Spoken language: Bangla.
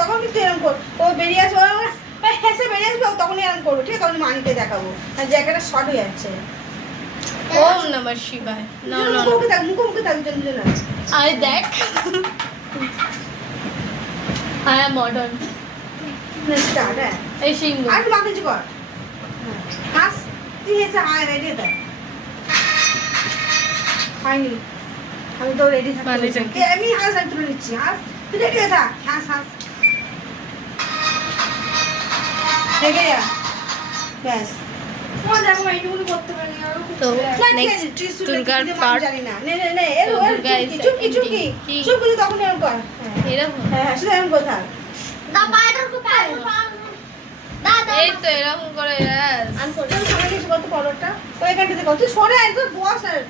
তখন কিন্তু এরকম কর, ও বেরিয়ে আসবে, হেসে বেরিয়ে আসবে, তখনই এরকম করবো, ঠিক আছে? তখন মানিতে দেখাবো, আর জায়গাটা শর্ট হয়ে যাচ্ছে। ওম নমঃ শিবায়। না না মুখে থাক, মুখে থাক, দুজন আই দেখ হ্যাঁ মডার্ন স্টার্ট। হ্যাঁ এই সিংহ আর বাকি কিছু কর, হাস তুই এসে আয় রেডি থাক। হয়নি, আমি তো রেডি থাকি, আমি হাস আমি তুলে নিচ্ছি, হাস তুই রেডি হয়ে থাক, হাস হাস রেডি যা, ব্যাস। তোমার দেখো এইটুকুনি করতে পারি আরো তো নেক্সট দুর্গার পার্ট জানি না, নে নে নে এর চুপকি চুপকি চুপকি, তখন এরকম কর, এরকম হ্যাঁ শুধু এরকম কথা। দা পায়টার খুব পায় দা দা এই তো এরকম করে আমি করতে সামনে কিছু করতে পরোটা ওই এখানটাতে কর, তুই সরে একদম বস। আর